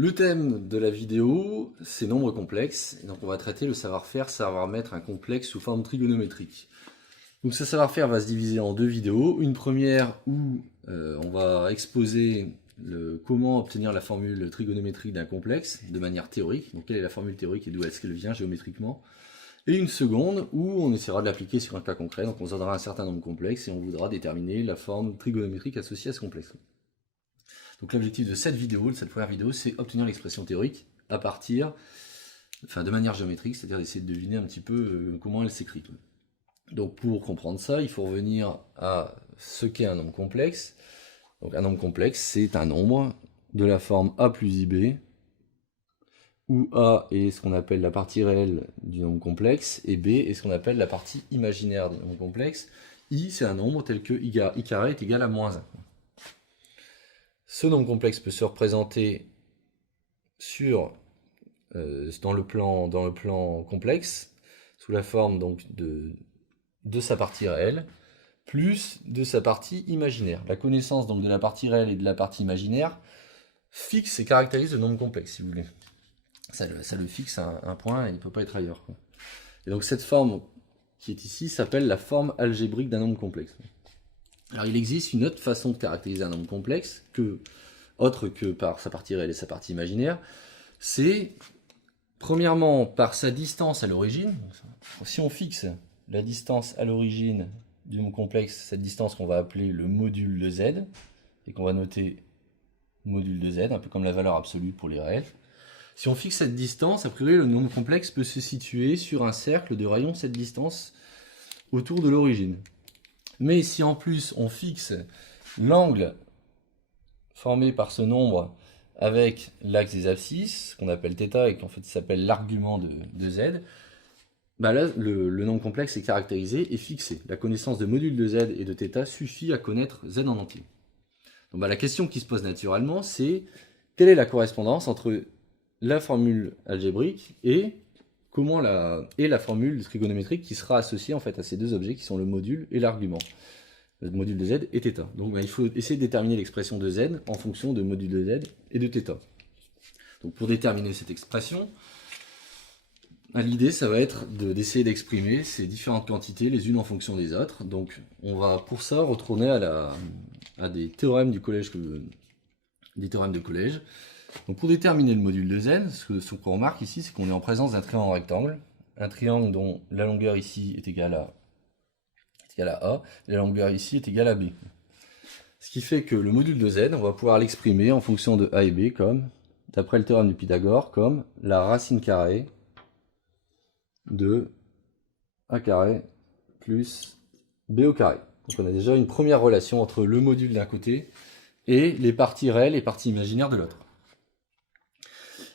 Le thème de la vidéo, c'est nombres complexes. Et donc on va traiter le savoir-faire, savoir mettre un complexe sous forme trigonométrique. Donc ce savoir-faire va se diviser en deux vidéos. Une première où on va exposer comment obtenir la formule trigonométrique d'un complexe de manière théorique. Donc quelle est la formule théorique et d'où est-ce qu'elle vient géométriquement. Et une seconde où on essaiera de l'appliquer sur un cas concret. Donc on se donnera un certain nombre complexe et on voudra déterminer la forme trigonométrique associée à ce complexe. Donc l'objectif de cette vidéo, de cette première vidéo, c'est obtenir l'expression théorique à partir, de manière géométrique, c'est-à-dire d'essayer de deviner un petit peu comment elle s'écrit. Donc pour comprendre ça, il faut revenir à ce qu'est un nombre complexe. Donc un nombre complexe, c'est un nombre de la forme a plus ib, où a est ce qu'on appelle la partie réelle du nombre complexe, et b est ce qu'on appelle la partie imaginaire du nombre complexe. I, c'est un nombre tel que i carré est égal à moins 1. Ce nombre complexe peut se représenter dans le plan complexe, sous la forme donc de sa partie réelle, plus de sa partie imaginaire. La connaissance donc de la partie réelle et de la partie imaginaire fixe et caractérise le nombre complexe, si vous voulez. Ça le fixe à un point et il ne peut pas être ailleurs. Et donc cette forme qui est ici s'appelle la forme algébrique d'un nombre complexe. Alors il existe une autre façon de caractériser un nombre complexe, autre que par sa partie réelle et sa partie imaginaire, c'est premièrement par sa distance à l'origine. Si on fixe la distance à l'origine du nombre complexe, cette distance qu'on va appeler le module de z, et qu'on va noter module de z, un peu comme la valeur absolue pour les réels. Si on fixe cette distance, a priori le nombre complexe peut se situer sur un cercle de rayon de cette distance autour de l'origine. Mais si en plus on fixe l'angle formé par ce nombre avec l'axe des abscisses, qu'on appelle θ et qu'en fait s'appelle l'argument de z, bah là le nombre complexe est caractérisé et fixé. La connaissance de module de z et de θ suffit à connaître z en entier. Donc la question qui se pose naturellement, c'est quelle est la correspondance entre la formule algébrique et la formule trigonométrique qui sera associée en fait à ces deux objets qui sont le module et l'argument. Le module de z et θ. Donc il faut essayer de déterminer l'expression de z en fonction de module de z et de θ. Donc pour déterminer cette expression, l'idée ça va être d'essayer d'exprimer ces différentes quantités les unes en fonction des autres. Donc on va pour ça retourner à des théorèmes du collège, des théorèmes de collège. Donc pour déterminer le module de z, ce qu'on remarque ici, c'est qu'on est en présence d'un triangle rectangle, un triangle dont la longueur ici est égale à A, et la longueur ici est égale à B. Ce qui fait que le module de z, on va pouvoir l'exprimer en fonction de A et B comme, d'après le théorème de Pythagore, comme la racine carrée de A carré plus B au carré. Donc on a déjà une première relation entre le module d'un côté et les parties réelles et parties imaginaires de l'autre.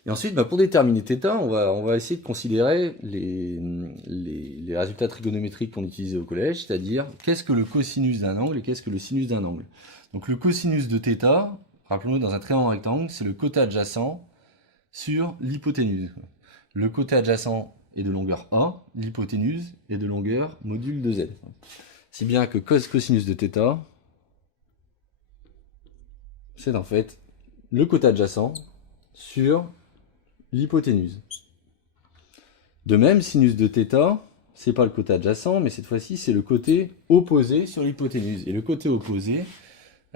Et ensuite, pour déterminer θ, on va essayer de considérer les résultats trigonométriques qu'on utilisait au collège, c'est-à-dire qu'est-ce que le cosinus d'un angle et qu'est-ce que le sinus d'un angle. Donc le cosinus de θ, rappelons-nous dans un triangle rectangle, c'est le côté adjacent sur l'hypoténuse. Le côté adjacent est de longueur A, l'hypoténuse est de longueur module de z. Si bien que cosinus de θ, c'est en fait le côté adjacent sur l'hypoténuse. De même, sinus de θ, c'est pas le côté adjacent, mais cette fois-ci, c'est le côté opposé sur l'hypoténuse. Et le côté opposé,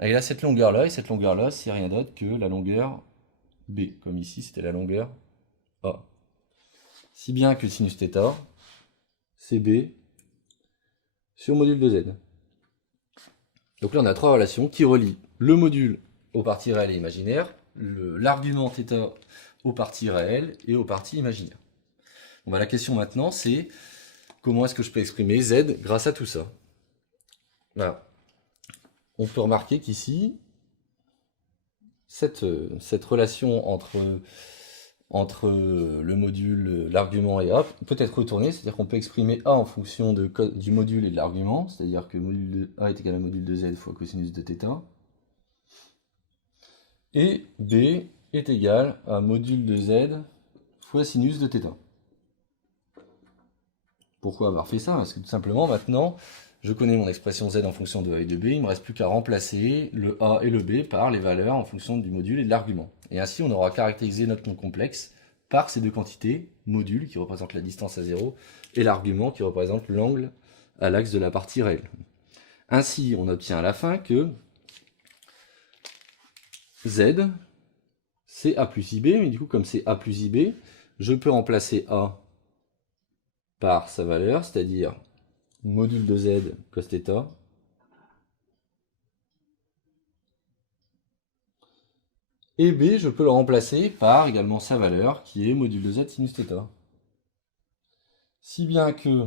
il a cette longueur-là, et cette longueur-là, c'est rien d'autre que la longueur B, comme ici, c'était la longueur A. Si bien que sinus θ, c'est B sur module de Z. Donc là, on a trois relations qui relient le module aux parties réelles et imaginaires, l'argument θ aux parties réelles et aux parties imaginaires. Bon, la question maintenant, c'est comment est-ce que je peux exprimer z grâce à tout ça. Voilà. On peut remarquer qu'ici, cette relation entre le module, l'argument et A peut être retournée, c'est-à-dire qu'on peut exprimer A en fonction du module et de l'argument, c'est-à-dire que module de A est égal à module de z fois cosinus de θ, et B est égal à module de z fois sinus de θ. Pourquoi avoir fait ça? Parce que tout simplement maintenant, Je connais mon expression z en fonction de a et de b, il ne me reste plus qu'à remplacer le a et le b par les valeurs en fonction du module et de l'argument. Et ainsi, on aura caractérisé notre nom complexe par ces deux quantités, module qui représente la distance à 0 et l'argument qui représente l'angle à l'axe de la partie réelle. Ainsi, on obtient à la fin que z, c'est a plus ib, mais du coup, comme c'est a plus ib, je peux remplacer a par sa valeur, c'est-à-dire module de z cos θ, et b, je peux le remplacer par également sa valeur, qui est module de z sinus θ. Si bien que,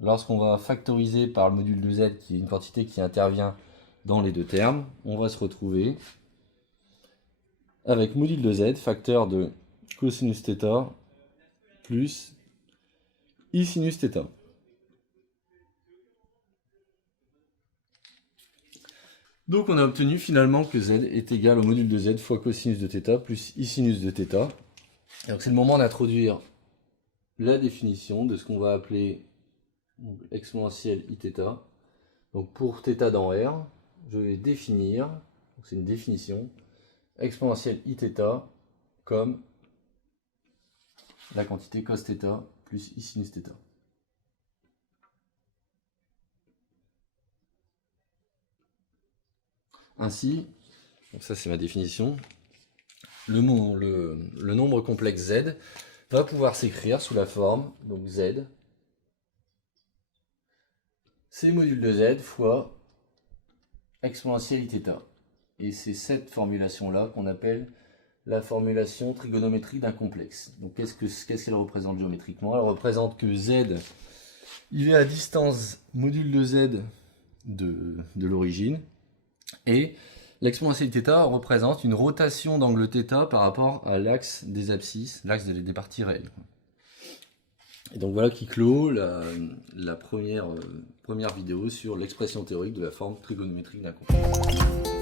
lorsqu'on va factoriser par le module de z, qui est une quantité qui intervient dans les deux termes, on va se retrouver avec module de z, facteur de cosinus θ, plus I sinus θ. Donc on a obtenu finalement que z est égal au module de z fois cosinus de θ plus I sinus de θ. Et donc c'est le moment d'introduire la définition de ce qu'on va appeler exponentielle Iθ. Donc pour θ dans R, je vais définir, c'est une définition, exponentielle Iθ comme la quantité cos θ plus I sinus θ. Ainsi, donc ça c'est ma définition, le nombre complexe z va pouvoir s'écrire sous la forme, donc z, c'est module de z fois exponentielle Iθ. Et c'est cette formulation-là qu'on appelle la formulation trigonométrique d'un complexe. Donc qu'est-ce qu'elle représente géométriquement? Elle représente que z, il est à distance module de z de l'origine, et l'exponentielle θ représente une rotation d'angle θ par rapport à l'axe des abscisses, l'axe des parties réelles. Et donc voilà qui clôt la première vidéo sur l'expression théorique de la forme trigonométrique d'un complexe.